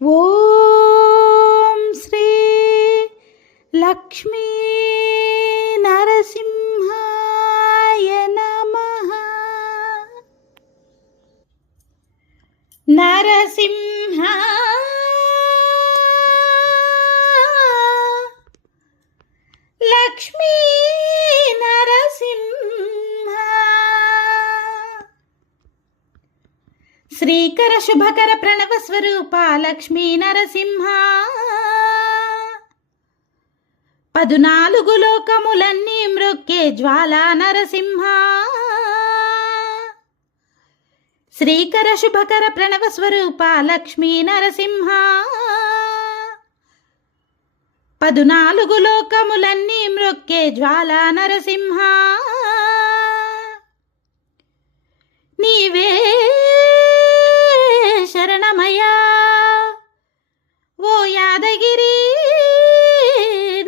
ఓం శ్రీ లక్ష్మీ నరసింహాయ నమః. నరసింహ లక్ష్మీ నరసింహ శ్రీకర శుభకర ప్రణవ స్వరూప లక్ష్మీ నరసింహ 14 లోకములన్నీ మ్రొక్కే జ్వాలా నరసింహ. శ్రీకర శుభకర ప్రణవ స్వరూప లక్ష్మీ నరసింహ 14 లోకములన్నీ మ్రొక్కే జ్వాలా నరసింహ. నీవే శరణమయ్యా ఓ యాదగిరి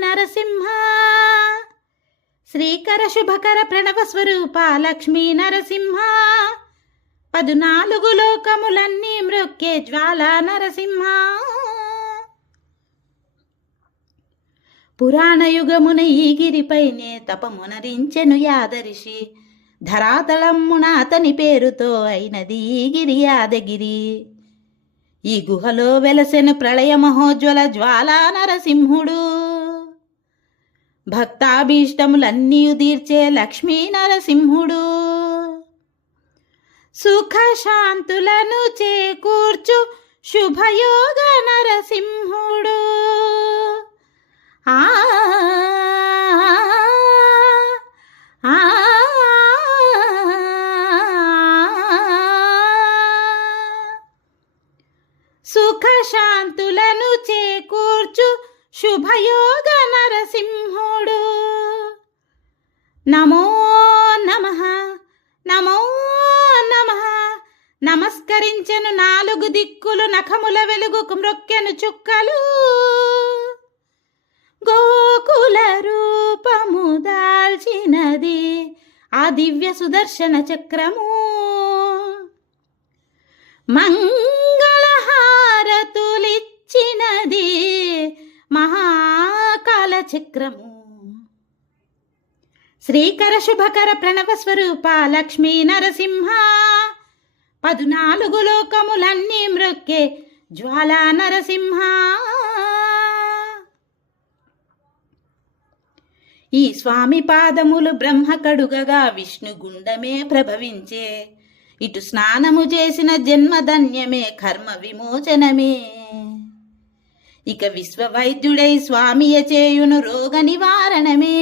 నరసింహ. శ్రీకర శుభకర ప్రణవ స్వరూప లక్ష్మీ నరసింహ 14 లోకములన్నీ మ్రొక్కే జ్వాలా నరసింహ. పురాణ యుగమున ఈ గిరిపైనే తపమునరించెను యాదరిషి. ధరాతలమ్మున అతని పేరుతో అయినది ఈ గిరి యాదగిరి. ఈ గుహలో వెలసెను ప్రళయ మహోజ్వల జ్వాలా నరసింహుడు. భక్తాభీష్టములన్నీ తీర్చే లక్ష్మీ నరసింహుడు. సుఖ శాంతులను చేకూర్చు శుభయోగ నరసింహుడు. ఆ సుఖ శాంతులను చేకూర్చు శుభయోగ నరసింహుడు. నమో నమః నమో నమః. నమస్కరించెను 4 దిక్కులు నఖముల వెలుగుకు మ్రొక్కెను చుక్కలు. గోకుల రూపము దాల్చినది ఆ దివ్య సుదర్శన చక్రము. మంగళహారతులిచ్చినది మహాకాల చక్రము. శ్రీకర శుభకర ప్రణవ స్వరూప లక్ష్మీ నరసింహ 14 లోకములన్నీ మ్రొక్కే జ్వాలా నరసింహ. ఈ స్వామి పాదములు బ్రహ్మ కడుగగా విష్ణు గుండమే ప్రభవించే. ఇటు స్నానము చేసిన జన్మధన్యమే కర్మ విమోచనమే. ఇక విశ్వవైద్యుడై స్వామియ చేయును రోగ నివారణమే.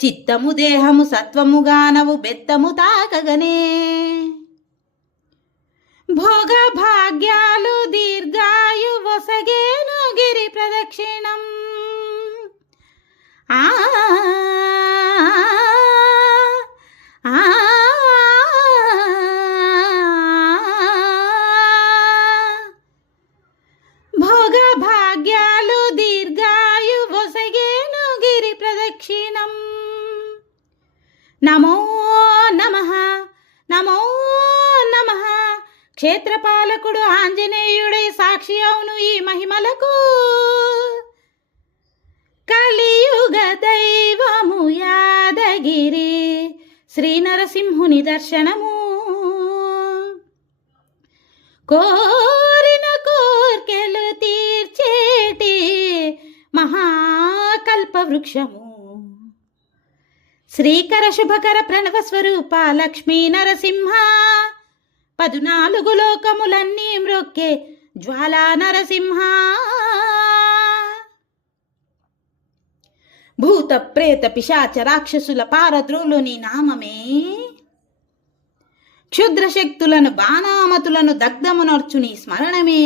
చిత్తము దేహము సత్వముగానవు బెత్తము తాకగనే. భోగ భాగ్యాలు దీర్ఘాయు వసగేను గిరి ప్రదక్షిణం. ఆ భోగ భాగ్యాలు దీర్ఘాయు వసగేను గిరి ప్రదక్షిణం. నమో నమః నమో నమః. క్షేత్రపాలకుడు ఆంజనేయుడై సాక్షి అవును ఈ మహిమలకు. కలియుగ దైవము యాదగిరి శ్రీ నరసింహుని దర్శనము. కోరిన కోర్కెలు తీర్చేటి మహాకల్ప వృక్షము. శ్రీకర శుభకర ప్రణవ స్వరూప లక్ష్మీ నరసింహ 14 లోకములన్నీ మ్రొక్కే జ్వాలా నరసింహ. భూత ప్రేత పిశాచ రాక్షసుల పారద్రోలు నీ నామమే. క్షుద్ర శక్తులను బాణామతులను దగ్ధమునర్చు నీ స్మరణమే.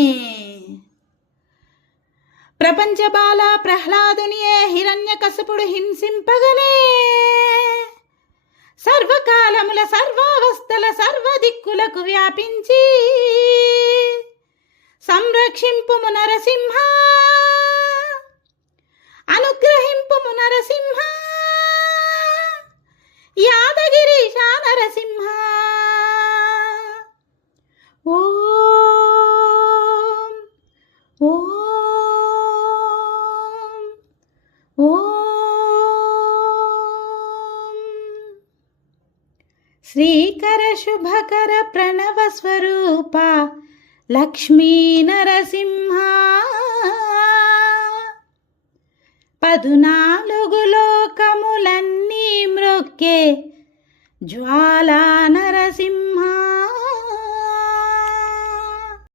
ప్రపంచ బాల ప్రహ్లాదునియే హిరణ్యకశపుడు హింసింపగనే. సర్వకాలముల సర్వావస్థల సర్వదిక్కులకు వ్యాపించి సంరక్షింపుము నరసింహ. అనుగ్రహింపుము నరసింహ. యాదగిరీశ నరసింహ. ఓ శ్రీకర శుభకర ప్రణవ స్వరూప లక్ష్మీ నరసింహ 14 లోకములన్నీ మ్రొక్కే జ్వాలా నరసింహ